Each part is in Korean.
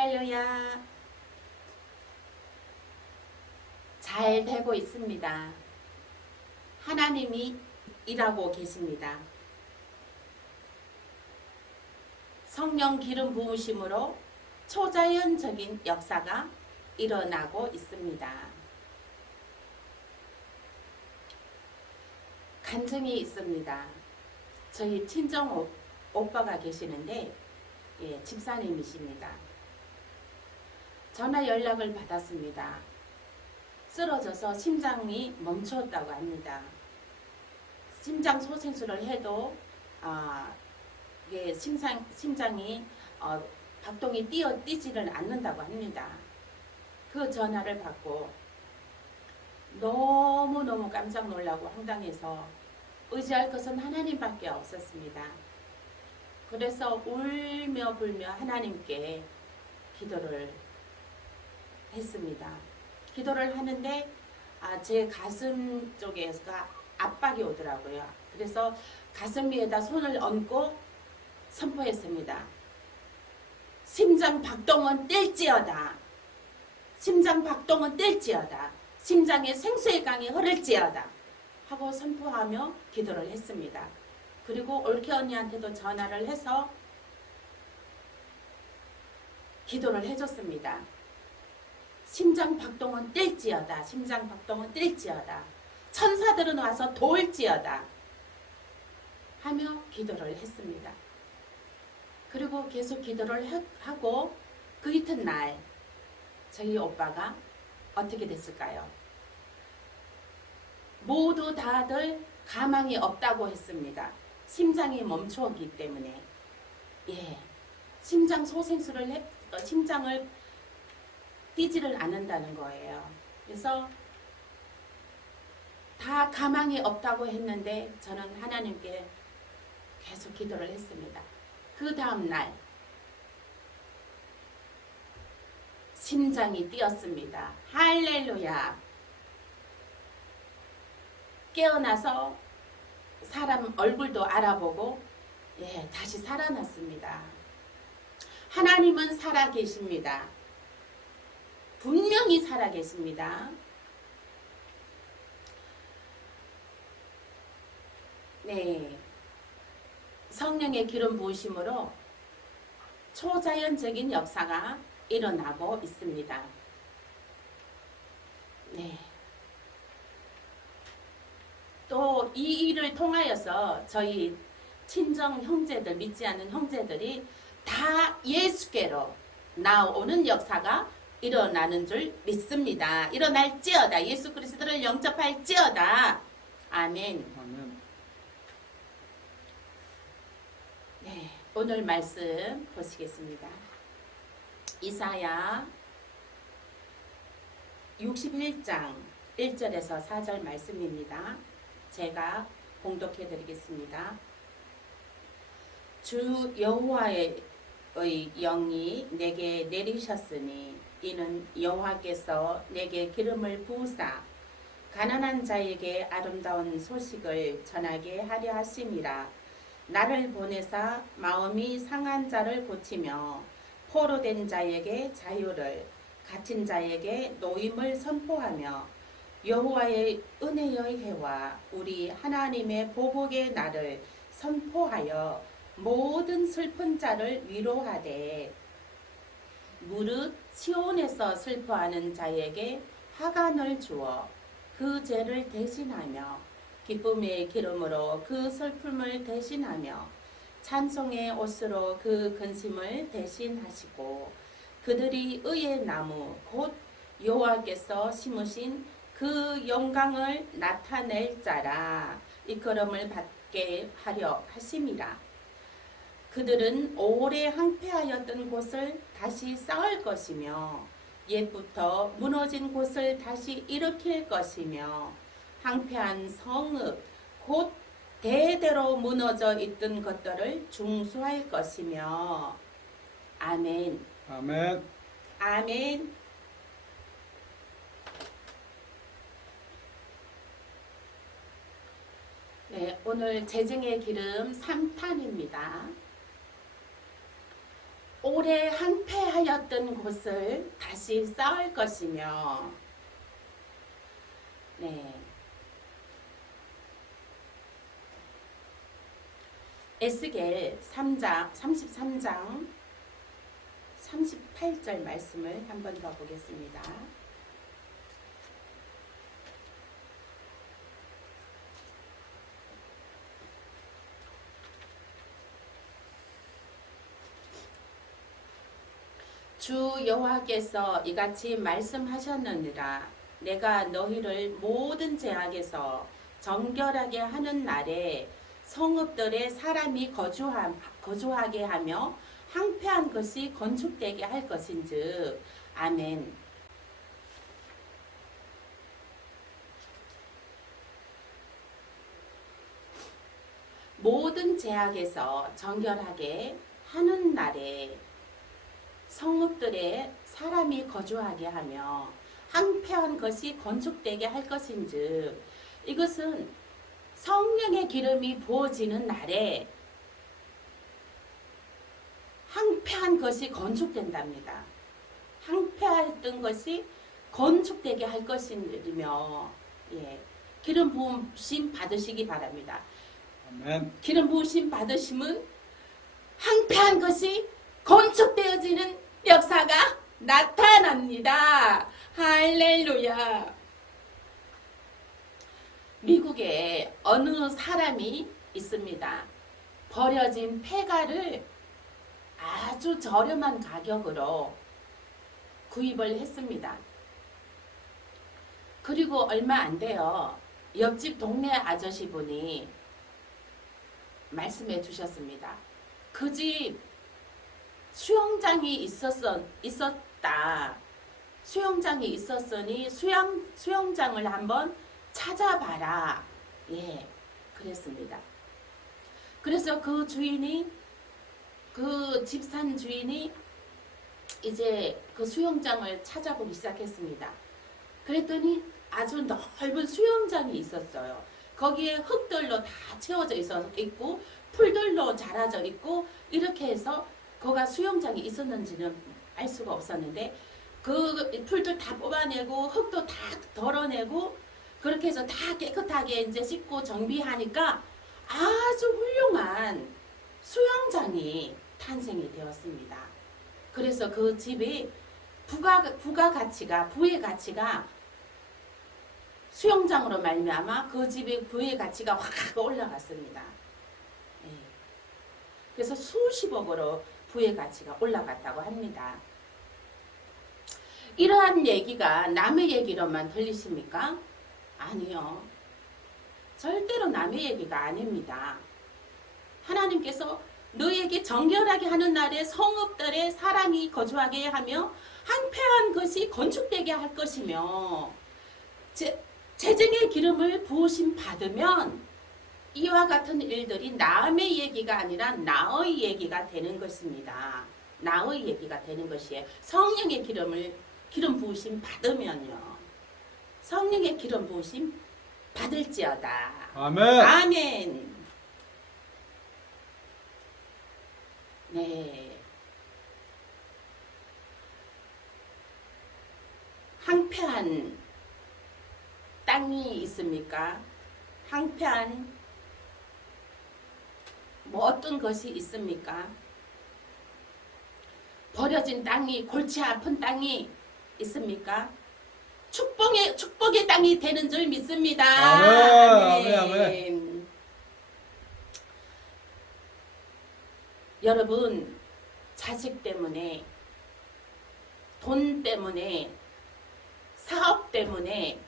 할렐루야. 잘 되고 있습니다. 하나님이 일하고 계십니다. 성령 기름 부으심으로 초자연적인 역사가 일어나고 있습니다. 간증이 있습니다. 저희 친정 오빠가 계시는데 집사님이십니다. 전화 연락을 받았습니다. 쓰러져서 심장이 멈추었다고 합니다. 심장 소생술을 해도 심장이 박동이 뛰지를 않는다고 합니다. 그 전화를 받고 너무너무 깜짝 놀라고 황당해서 의지할 것은 하나님밖에 없었습니다. 그래서 울며 불며 하나님께 기도를 했습니다. 기도를 하는데 제 가슴 쪽에서 압박이 오더라고요. 그래서 가슴 위에다 손을 얹고 선포했습니다. 심장 박동은 뗄지어다. 심장 박동은 뗄지어다. 심장에 생수의 강이 흐를지어다. 하고 선포하며 기도를 했습니다. 그리고 올케 언니한테도 전화를 해서 기도를 해줬습니다. 심장 박동은 뗄지어다. 심장 박동은 뗄지어다. 천사들은 와서 도울지어다. 하며 기도를 했습니다. 그리고 계속 기도를 하고 그 이튿날 저희 오빠가 어떻게 됐을까요? 모두 다들 가망이 없다고 했습니다. 심장이 멈추었기 때문에. 심장 소생술을 심장을 뛰지를 않는다는 거예요. 그래서 다 가망이 없다고 했는데 저는 하나님께 계속 기도를 했습니다. 그 다음날 심장이 뛰었습니다. 할렐루야. 깨어나서 사람 얼굴도 알아보고 다시 살아났습니다. 하나님은 살아계십니다. 분명히 살아계십니다. 성령의 기름 부으심으로 초자연적인 역사가 일어나고 있습니다. 또 이 일을 통하여서 저희 친정 형제들, 믿지 않는 형제들이 다 예수께로 나오는 역사가 일어나는 줄 믿습니다. 일어날지어다. 예수 그리스도를 영접할지어다. 아멘. 아멘. 오늘 말씀 보시겠습니다. 이사야 61장 1절에서 4절 말씀입니다. 제가 봉독해 드리겠습니다. 주 여호와의 영이 내게 내리셨으니 이는 여호와께서 내게 기름을 부으사 가난한 자에게 아름다운 소식을 전하게 하려 하심이라. 나를 보내사 마음이 상한 자를 고치며 포로된 자에게 자유를, 갇힌 자에게 노임을 선포하며 여호와의 은혜의 해와 우리 하나님의 보복의 날을 선포하여 모든 슬픈 자를 위로하되, 무릇 시온에서 슬퍼하는 자에게 하간을 주어 그 죄를 대신하며 기쁨의 기름으로 그 슬픔을 대신하며 찬송의 옷으로 그 근심을 대신하시고, 그들이 의의 나무 곧 여호와께서 심으신 그 영광을 나타낼 자라 이끌음을 받게 하려 하심이라. 그들은 오래 항폐하였던 곳을 다시 쌓을 것이며 옛부터 무너진 곳을 다시 일으킬 것이며 항폐한 성읍 곧 대대로 무너져 있던 것들을 중수할 것이며. 아멘. 아멘. 아멘. 오늘 재증의 기름 3탄입니다. 오래 항폐하였던 곳을 다시 쌓을 것이며, 네. 에스겔 3장 33장 38절 말씀을 한 번 더 보겠습니다. 주 여호와께서 이같이 말씀하셨느니라. 내가 너희를 모든 죄악에서 정결하게 하는 날에 성읍들에 사람이 거주하게 하며 항폐한 것이 건축되게 할 것인즉. 아멘. 모든 죄악에서 정결하게 하는 날에 성읍들에 사람이 거주하게 하며 항폐한 것이 건축되게 할 것인즉. 이것은 성령의 기름이 부어지는 날에 항폐한 것이 건축된답니다. 항폐했던 것이 건축되게 할 것이며, 예, 기름 부으심 받으시기 바랍니다. 아멘. 기름 부으심 받으심은 항폐한 것이 건축되어지는 역사가 나타납니다. 할렐루야. 미국에 어느 사람이 있습니다. 버려진 폐가를 아주 저렴한 가격으로 구입을 했습니다. 그리고 얼마 안 돼요. 옆집 동네 아저씨분이 말씀해 주셨습니다. 그 집 수영장이 있었다. 수영장이 있었으니 수영장을 한번 찾아봐라. 예, 그랬습니다. 그래서 그 주인이, 그 집산 주인이 이제 그 수영장을 찾아보기 시작했습니다. 그랬더니 아주 넓은 수영장이 있었어요. 거기에 흙들로 다 채워져 있고 풀들로 자라져 있고, 이렇게 해서 거가 수영장이 있었는지는 알 수가 없었는데, 그 풀들 다 뽑아내고 흙도 다 덜어내고 그렇게 해서 다 깨끗하게 이제 씻고 정비하니까 아주 훌륭한 수영장이 탄생이 되었습니다. 그래서 그 집이 부의 가치가 수영장으로 말미암아 그 집의 부의 가치가 확 올라갔습니다. 예. 그래서 수십억으로 부의 가치가 올라갔다고 합니다. 이러한 얘기가 남의 얘기로만 들리십니까? 아니요. 절대로 남의 얘기가 아닙니다. 하나님께서 너에게 정결하게 하는 날에 성읍들에 사람이 거주하게 하며 항폐한 것이 건축되게 할 것이며, 재정의 기름을 부으심 받으면 이와 같은 일들이 남의 얘기가 아니라 나의 얘기가 되는 것입니다. 나의 얘기가 되는 것이에요. 성령의 기름 부으심 받으면요. 성령의 기름 부으심 받을지어다. 아멘. 아멘. 네. 항폐한 땅이 있습니까? 항폐한 뭐 어떤 것이 있습니까? 버려진 땅이, 골치 아픈 땅이 있습니까? 축복의 땅이 되는 줄 믿습니다. 아멘. 아멘. 아멘. 여러분, 자식 때문에, 돈 때문에, 사업 때문에,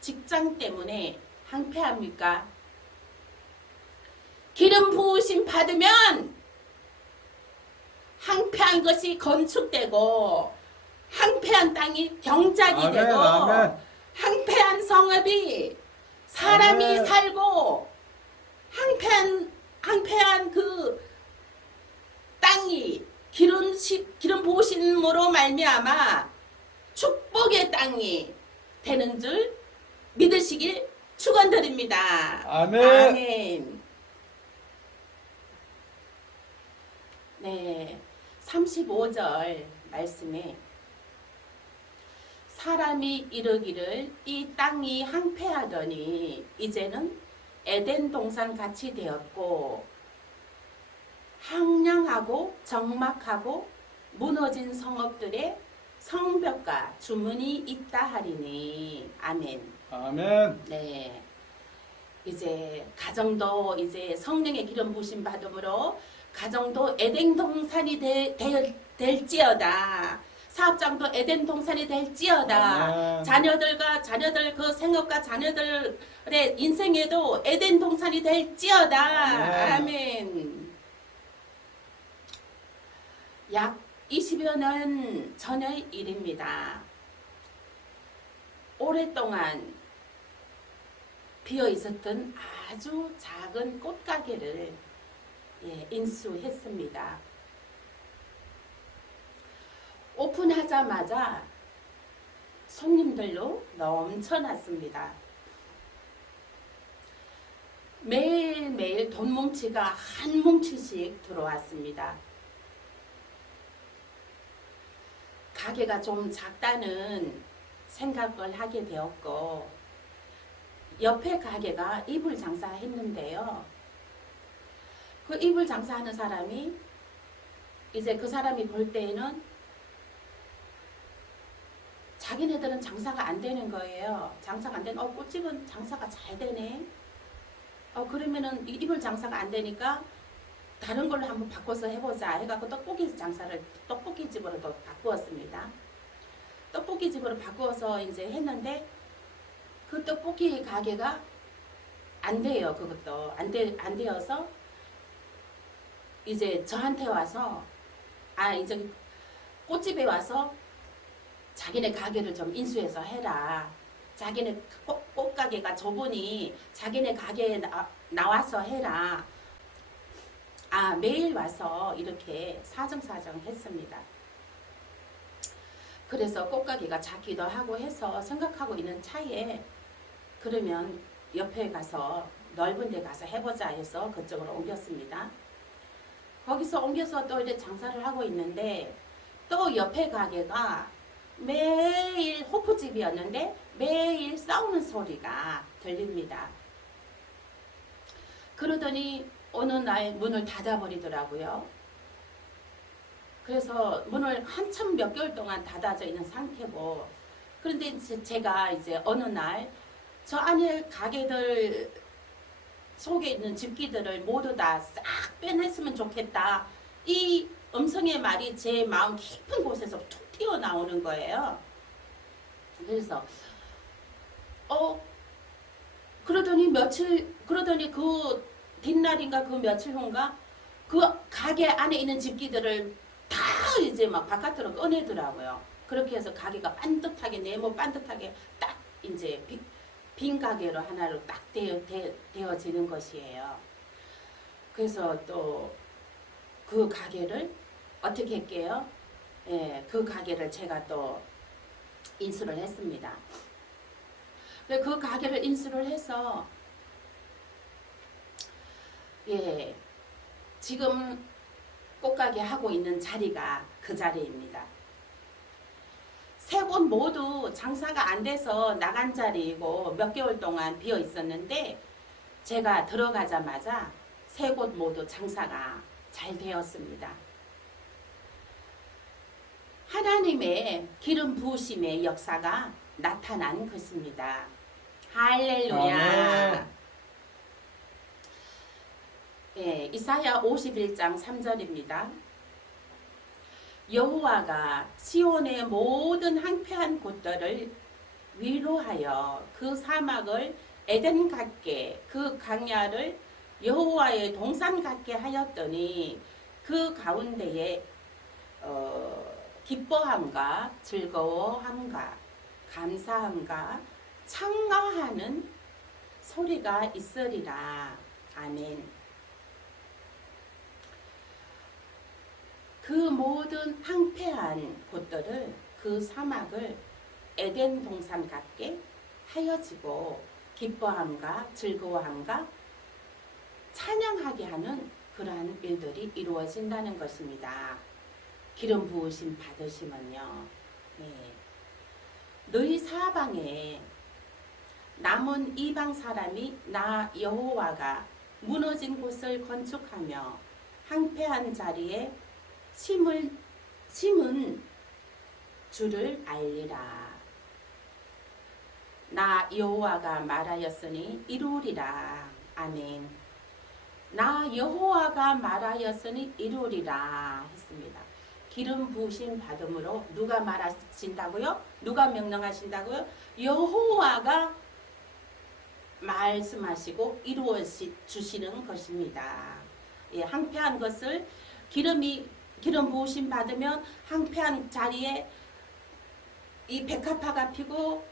직장 때문에 항폐합니까? 기름 부으심 받으면 항폐한 것이 건축되고, 항폐한 땅이 경작이 아멘. 되고, 아멘. 항폐한 성읍이 사람이 아멘. 살고, 항폐한 그 땅이 기름 부으심으로 말미암아 축복의 땅이 되는 줄 믿으시길 축원드립니다. 아멘. 아멘. 네, 35절 말씀에 사람이 이르기를 이 땅이 황폐하더니 이제는 에덴 동산 같이 되었고 황량하고 적막하고 무너진 성읍들의 성벽과 주문이 있다 하리니 아멘. 아멘. 네. 이제 가정도 이제 성령의 기름 부심 받음으로 가정도 에덴 동산이 될지어다. 사업장도 에덴 동산이 될지어다. 아멘. 자녀들 그 생업과 자녀들의 인생에도 에덴 동산이 될지어다. 아멘. 약 20여 년 전의 일입니다. 오랫동안 비어 있었던 아주 작은 꽃가게를 인수했습니다. 오픈하자마자 손님들로 넘쳐났습니다. 매일매일 돈 뭉치가 한 뭉치씩 들어왔습니다. 가게가 좀 작다는 생각을 하게 되었고 옆에 가게가 이불 장사했는데요. 그 이불 장사하는 사람이 이제 그 사람이 볼 때에는 자기네들은 장사가 안 되는 거예요. 장사가 안 되는, 꽃집은 장사가 잘 되네. 그러면은 이 이불 장사가 안 되니까 다른 걸로 한번 바꿔서 해보자 해갖고 떡볶이 집으로 또 바꾸었습니다. 떡볶이 집으로 바꾸어서 이제 했는데 그 떡볶이 가게가 안 돼요. 그것도 안 되어서 이제 저한테 와서 이제 꽃집에 와서 자기네 가게를 좀 인수해서 해라. 자기네 꽃가게가 좁으니 자기네 가게에 나와서 해라. 매일 와서 이렇게 사정사정 했습니다. 그래서 꽃가게가 작기도 하고 해서 생각하고 있는 차에 그러면 옆에 가서 넓은 데 가서 해보자 해서 그쪽으로 옮겼습니다. 거기서 옮겨서 또 이제 장사를 하고 있는데 또 옆에 가게가 매일 호프집이었는데 매일 싸우는 소리가 들립니다. 그러더니 어느 날 문을 닫아버리더라고요. 그래서 문을 한참 몇 개월 동안 닫아져 있는 상태고 그런데 제가 이제 어느 날 저 안에 가게들 속에 있는 집기들을 모두 다 싹 빼냈으면 좋겠다. 이 음성의 말이 제 마음 깊은 곳에서 툭 튀어나오는 거예요. 그래서 그러더니 그 뒷날인가 그 며칠 후인가 그 가게 안에 있는 집기들을 다 이제 막 바깥으로 꺼내더라고요. 그렇게 해서 가게가 반듯하게 네모 반듯하게 딱 이제 빈 가게로 하나로 딱 되어지는 것이에요. 그래서 또 그 가게를 어떻게 할게요? 그 가게를 제가 또 인수를 했습니다. 그 가게를 인수를 해서 지금 꽃가게 하고 있는 자리가 그 자리입니다. 세 곳 모두 장사가 안 돼서 나간 자리이고 몇 개월 동안 비어 있었는데 제가 들어가자마자 세 곳 모두 장사가 잘 되었습니다. 하나님의 기름 부으심의 역사가 나타난 것입니다. 할렐루야. 이사야 51장 3절입니다. 여호와가 시온의 모든 황폐한 곳들을 위로하여 그 사막을 에덴 같게 그 광야를 여호와의 동산 같게 하였더니 그 가운데에 기뻐함과 즐거워함과 감사함과 창가하는 소리가 있으리라. 아멘. 그 모든 황폐한 곳들을 그 사막을 에덴 동산 같게 하여지고 기뻐함과 즐거워함과 찬양하게 하는 그러한 일들이 이루어진다는 것입니다. 기름 부으심 받으시면요. 예. 너희 사방에 남은 이방 사람이 나 여호와가 무너진 곳을 건축하며 황폐한 자리에 심은 줄을 알리라. 나 여호와가 말하였으니 이루리라. 아멘. 나 여호와가 말하였으니 이루리라 했습니다. 기름 부으심 받음으로 누가 말하신다고요? 누가 명령하신다고요? 여호와가 말씀하시고 이루어 주시는 것입니다. 예, 황폐한 것을 기름 부으심 받으면 황폐한 자리에 이 백합화가 피고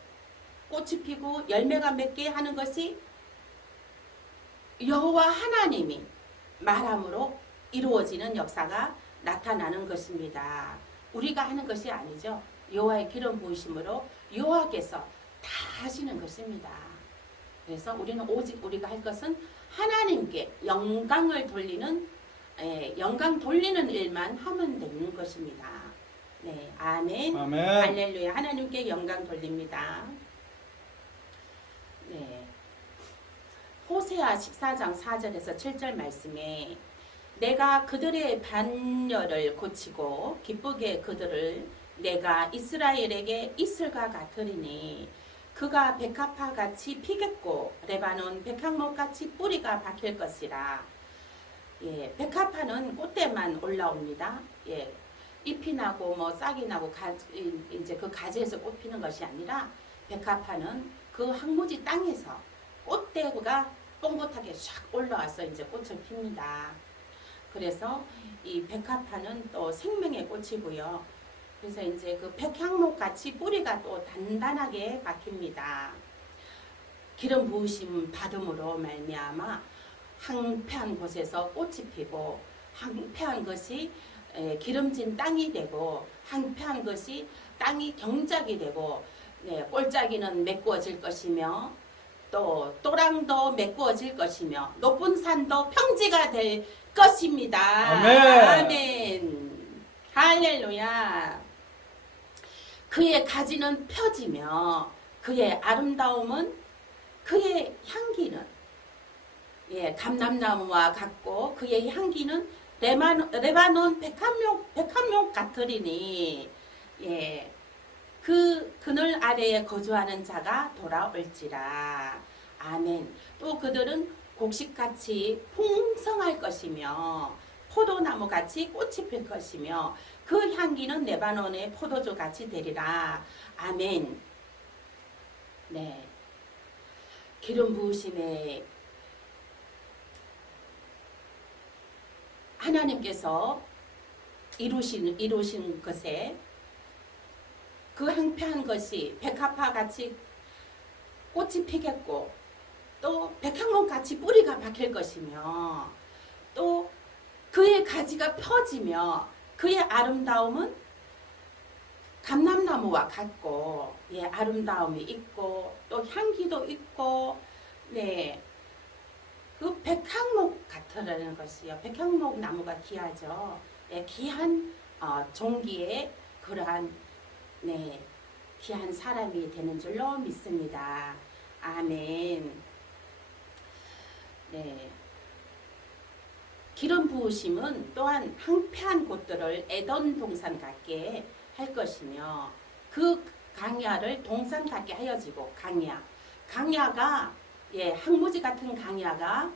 꽃이 피고 열매가 맺게 하는 것이 여호와 하나님이 말함으로 이루어지는 역사가 나타나는 것입니다. 우리가 하는 것이 아니죠. 여호와의 기름 부으심으로 여호와께서 다 하시는 것입니다. 그래서 우리는 오직 우리가 할 것은 하나님께 영광을 돌리는 영광 돌리는 일만 하면 되는 것입니다. 네, 아멘. 아멘. 할렐루야. 하나님께 영광 돌립니다. 네. 호세아 14장 4절에서 7절 말씀에 내가 그들의 반열을 고치고 기쁘게 그들을 내가 이스라엘에게 이슬과 같으리니 그가 백합화 같이 피겠고 레바논 백향목 같이 뿌리가 박힐 것이라. 예, 백합화는 꽃대만 올라옵니다. 예, 잎이 나고 뭐 싹이 나고 이제 그 가지에서 꽃 피는 것이 아니라 백합화는 그 황무지 땅에서 꽃대가 뽕긋하게 샥 올라와서 이제 꽃을 핍니다. 그래서 이 백합화는 또 생명의 꽃이고요. 그래서 이제 그 백향목 같이 뿌리가 또 단단하게 박힙니다. 기름 부으심 받음으로 말미암아 황폐한 곳에서 꽃이 피고 황폐한 것이 기름진 땅이 되고 황폐한 것이 땅이 경작이 되고 꼴짜기는 메꾸어질 것이며 또 또랑도 메꾸어질 것이며 높은 산도 평지가 될 것입니다. 아멘. 아멘. 할렐루야. 그의 가지는 펴지며 그의 아름다움은 그의 향기는 감람나무와 같고 그의 향기는 레바논 백합목 같으리니 그 그늘 아래에 거주하는 자가 돌아올지라. 아멘. 또 그들은 곡식같이 풍성할 것이며 포도나무같이 꽃이 필 것이며 그 향기는 레바논의 포도주같이 되리라. 아멘. 네. 기름 부으심에 하나님께서 이루신 것에 그 황폐한 것이 백합화 같이 꽃이 피겠고 또 백향목 같이 뿌리가 박힐 것이며 또 그의 가지가 펴지며 그의 아름다움은 감람나무와 같고 아름다움이 있고 또 향기도 있고 그 백향목 같으라는 것이요. 백향목 나무가 귀하죠. 귀한 종기의 그러한 귀한 사람이 되는 줄로 믿습니다. 아멘. 네. 기름 부으심은 또한 황폐한 곳들을 에덴 동산 같게 할 것이며 그 강야를 동산 같게 하여지고 강야가 항무지 같은 강야가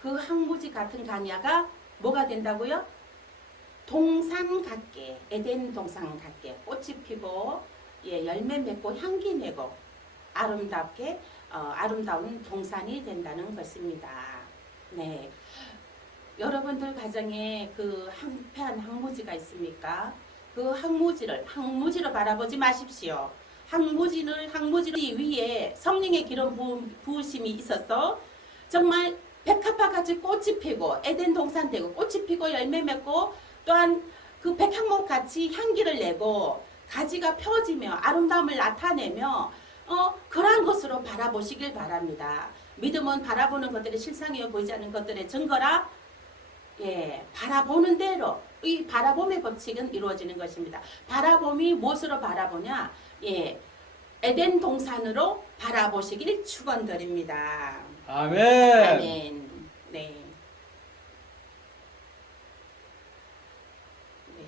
그 항무지 같은 강야가 뭐가 된다고요? 동산 같게 에덴 동산 같게 꽃이 피고 열매 맺고 향기 내고 아름답게 아름다운 동산이 된다는 것입니다. 네. 여러분들 가정에 그 황폐한 항무지가 있습니까? 그 항무지를 바라보지 마십시오. 항무지 위에 성령의 기름 부으심이 있어서 정말 백합화 같이 꽃이 피고 에덴 동산 되고 꽃이 피고 열매 맺고 또한 그 백향목 같이 향기를 내고 가지가 펴지며 아름다움을 나타내며 그러한 것으로 바라보시길 바랍니다. 믿음은 바라보는 것들이 실상이어 보이지 않는 것들의 증거라. 예, 바라보는 대로 이 바라봄의 법칙은 이루어지는 것입니다. 바라봄이 무엇으로 바라보냐? 예, 에덴 동산으로 바라보시길 축원드립니다. 아멘. 아멘. 네. 네.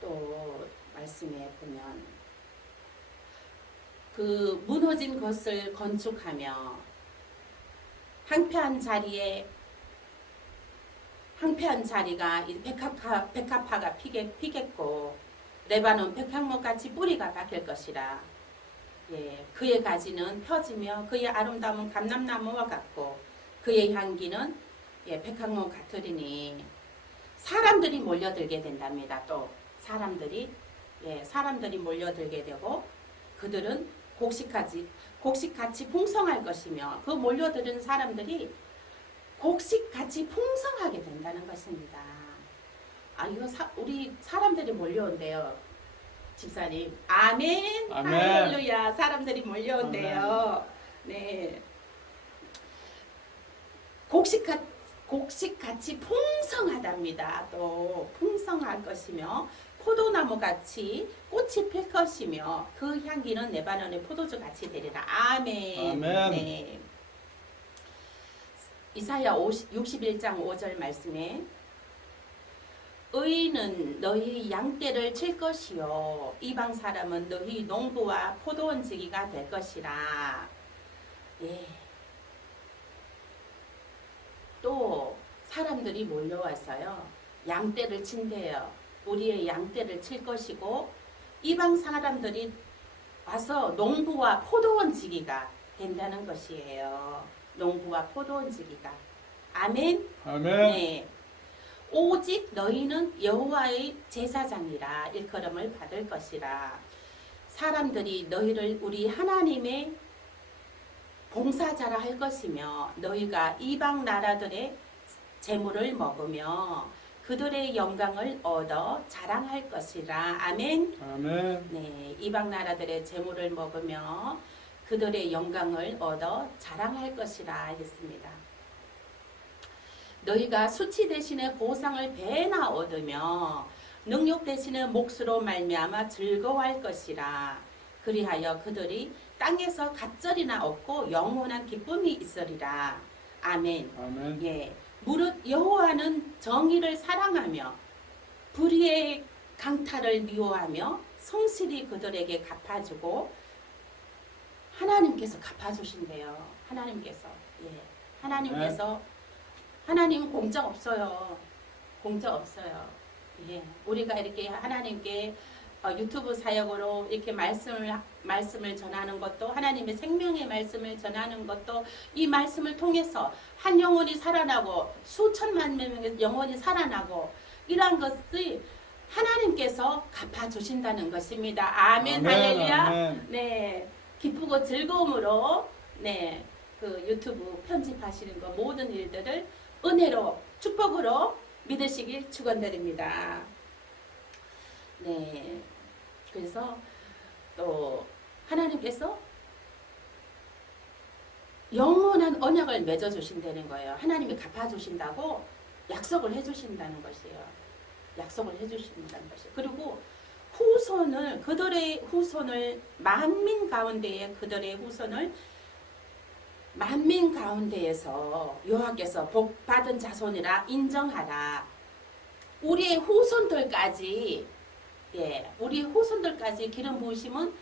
또 말씀해 보면 그 무너진 것을 건축하며 황폐한 자리가 이 백합화가 피겠고 레바논 백향목같이 뿌리가 박힐 것이라. 예, 그의 가지는 펴지며 그의 아름다움은 감람나무와 같고 그의 향기는 예, 백향목 같으리니. 사람들이 몰려들게 된답니다. 또 사람들이 몰려들게 되고 그들은 곡식같이 풍성할 것이며 그 몰려드는 사람들이 곡식같이 풍성하게 된다는 것입니다. 아, 이거 우리 사람들이 몰려온대요. 집사님. 아멘. 아멘. 할렐루야. 사람들이 몰려온대요. 네. 곡식같이 풍성하답니다. 또 풍성할 것이며 포도나무같이 꽃이 필 것이며 그 향기는 레바논의 포도주같이 되리라. 아멘. 아멘. 네. 이사야 61장 5절 말씀에 의인은 너희 양떼를 칠 것이요 이방 사람은 너희 농부와 포도원지기가 될 것이라. 예. 또 사람들이 몰려와서요 양떼를 친대요. 우리의 양떼를 칠 것이고 이방 사람들이 와서 농부와 포도원지기가 된다는 것이에요. 농부와 포도원지기가. 아멘. 아멘. 네. 오직 너희는 여호와의 제사장이라 일컬음을 받을 것이라. 사람들이 너희를 우리 하나님의 봉사자라 할 것이며 너희가 이방 나라들의 재물을 먹으며 그들의 영광을 얻어 자랑할 것이라. 아멘. 아멘. 네, 이방 나라들의 재물을 먹으며 그들의 영광을 얻어 자랑할 것이라 했습니다. 너희가 수치 대신에 보상을 배나 얻으며 능력 대신에 몫으로 말미암아 즐거워할 것이라. 그리하여 그들이 땅에서 갑절이나 얻고 영원한 기쁨이 있으리라. 아멘. 아멘. 예, 무릇 여호와는 정의를 사랑하며 불의의 강탈을 미워하며 성실히 그들에게 갚아주고 하나님께서 갚아주신대요. 하나님께서. 예, 하나님 공적 없어요. 공적 없어요. 예, 우리가 이렇게 하나님께 유튜브 사역으로 이렇게 말씀을 전하는 것도 하나님의 생명의 말씀을 전하는 것도 이 말씀을 통해서 한 영혼이 살아나고 수천만 명의 영혼이 살아나고 이러한 것이 하나님께서 갚아주신다는 것입니다. 아멘. 할렐루야. 아멘. 네, 기쁘고 즐거움으로 네, 그 유튜브 편집하시는 거 모든 일들을 은혜로 축복으로 믿으시길 축원드립니다. 네, 그래서 또 하나님께서 영원한 언약을 맺어주신다는 거예요. 하나님이 갚아주신다고 약속을 해주신다는 것이에요. 약속을 해주신다는 것이에요. 그리고 그들의 후손을 만민 가운데에서 여호와께서 복 받은 자손이라 인정하라. 우리의 후손들까지 우리 후손들까지 기름 부으심은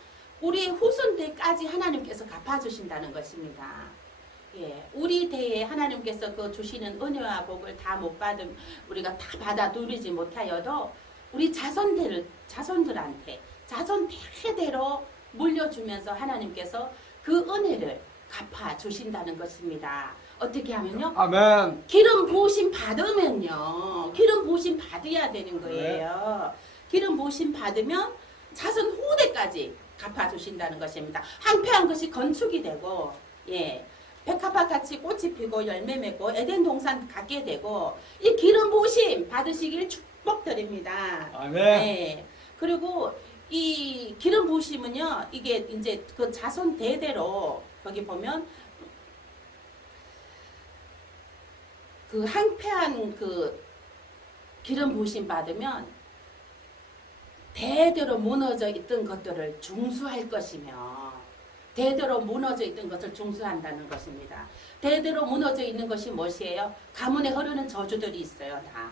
우리의 후손들까지 하나님께서 갚아주신다는 것입니다. 예, 우리 대에 하나님께서 그 주시는 은혜와 복을 다 못 받음 우리가 다 받아 누리지 못하여도 우리 자손들한테 자손 대대로 물려주면서 하나님께서 그 은혜를 갚아주신다는 것입니다. 어떻게 하면요? 아멘. 기름 부으심 받으면요. 기름 부으심 받아야 되는 거예요. 기름 부으심 받으면 자손 후대까지 갚아주신다는 것입니다. 황폐한 것이 건축이 되고 백합화 같이 꽃이 피고 열매 맺고 에덴 동산 갖게 되고 이 기름 부으심 받으시길 축복드립니다. 아멘. 네. 그리고 이 기름 부으심은요. 이게 이제 그 자손 대대로 거기 보면 그 황폐한 그 기름 부으심 받으면 대대로 무너져 있던 것들을 중수할 것이며 대대로 무너져 있던 것을 중수한다는 것입니다. 대대로 무너져 있는 것이 무엇이에요? 가문에 흐르는 저주들이 있어요. 다.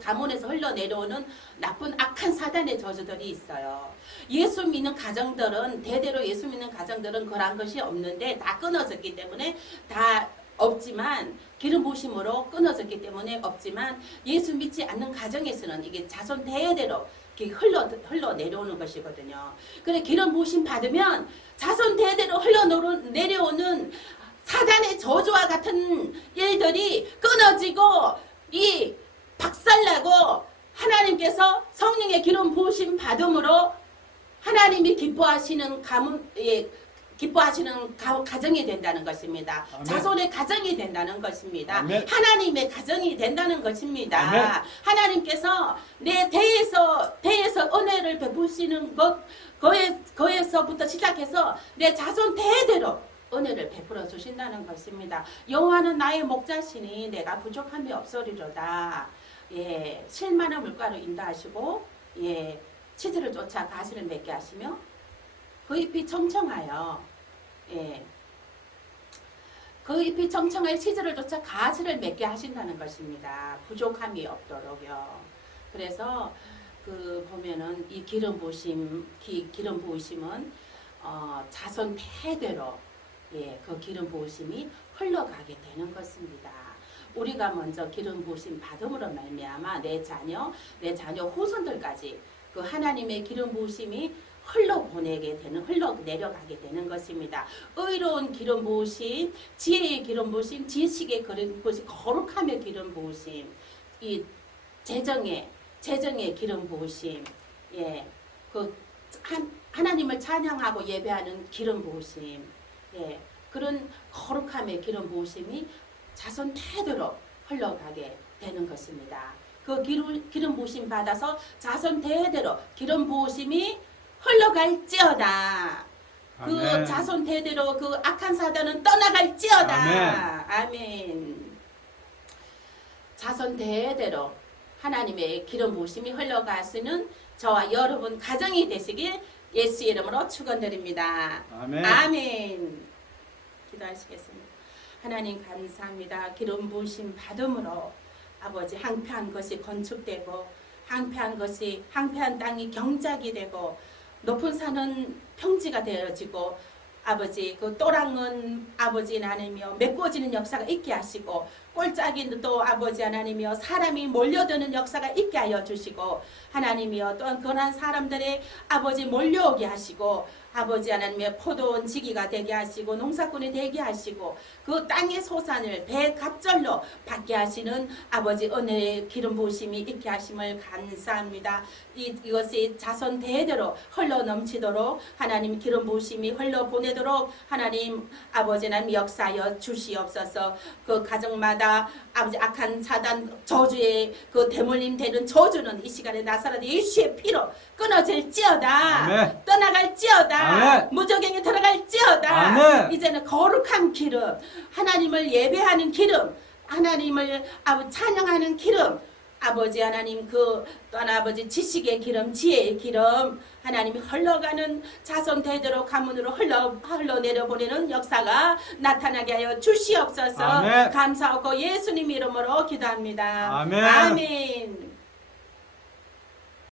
가문에서 흘러내려오는 나쁜 악한 사단의 저주들이 있어요. 예수 믿는 가정들은 대대로 예수 믿는 가정들은 그런 것이 없는데 다 끊어졌기 때문에 다 없지만 기름 부으심으로 끊어졌기 때문에 없지만 예수 믿지 않는 가정에서는 이게 자손 대대로 이렇게 흘러 내려오는 것이거든요. 그래 기름 부으심 받으면 자손 대대로 내려오는 사단의 저주와 같은 일들이 끊어지고 이 박살나고 하나님께서 성령의 기름 부으심 받음으로 하나님이 기뻐하시는 가정이 된다는 것입니다. 아멘. 자손의 가정이 된다는 것입니다. 아멘. 하나님의 가정이 된다는 것입니다. 아멘. 하나님께서 내 대에서 은혜를 베푸시는 거에서부터 시작해서 내 자손 대대로 은혜를 베풀어 주신다는 것입니다. 여호와는 나의 목자시니 내가 부족함이 없으리로다. 예, 실만한 물가로 인도하시고 예, 치즈를 쫓아 가시를 맺게 하시며 그 잎이 청청하여 예, 그 잎이 청청하여 치즈를 쫓아 가시를 맺게 하신다는 것입니다. 부족함이 없도록요. 그래서 그 보면은 이 기름 부으심은 자손 대대로 예, 그 기름 부으심이 흘러가게 되는 것입니다. 우리가 먼저 기름 부으심 받음으로 말미암아 내 자녀 후손들까지 그 하나님의 기름 부으심이 흘러 내려가게 되는 것입니다. 의로운 기름 부으심, 지혜의 기름 부으심, 지식의 기름 부으심, 거룩함의 기름 부으심, 이 재정의 기름 부으심, 예, 그 하나님을 찬양하고 예배하는 기름 부으심, 예, 그런 거룩함의 기름 부으심이 자손 대대로 흘러가게 되는 것입니다. 그 기름 부으심 받아서 자손 대대로 기름 부으심이 흘러갈지어다. 그 아멘. 자손 대대로 그 악한 사단은 떠나갈지어다. 아멘. 자손 대대로 하나님의 기름 부으심이 흘러가시는 저와 여러분 가정이 되시길 예수 이름으로 축원드립니다. 아멘. 아멘. 기도하시겠습니다. 하나님 감사합니다. 기름 부으심 받음으로 아버지 항폐한 것이 건축되고 항폐한 땅이 경작이 되고 높은 산은 평지가 되어지고 아버지 그 또랑은 아버지 하나님이여 메꿔지는 역사가 있게 하시고 꼴짝이도 아버지 하나님이여 사람이 몰려드는 역사가 있게 하여 주시고 하나님이여 또한 그러한 사람들의 아버지 몰려오게 하시고 아버지 하나님의 포도원 지기가 되게 하시고 농사꾼이 되게 하시고 그 땅의 소산을 배갑절로 받게 하시는 아버지 은혜의 기름 부으심이 있게 하심을 감사합니다. 이것이 자손 대대로 흘러 넘치도록 하나님 기름 부으심이 흘러 보내도록 하나님 아버지 하나님 역사하여 주시옵소서. 그 가정마다 아버지 악한 사단 저주의 그 대물림 되는 저주는 이 시간에 나사렛 예수의 피로 끊어질지어다. 아멘. 떠나갈지어다. 아멘. 무저갱에 들어갈지어다. 아멘. 이제는 거룩한 기름, 하나님을 예배하는 기름, 하나님을 찬양하는 기름, 아버지 하나님 그 또한 아버지 지식의 기름, 지혜의 기름, 하나님이 흘러가는 자손 대대로 가문으로 흘러내려 보내는 역사가 나타나게 하여 주시옵소서. 아멘. 감사하고 예수님 이름으로 기도합니다. 아멘. 아멘.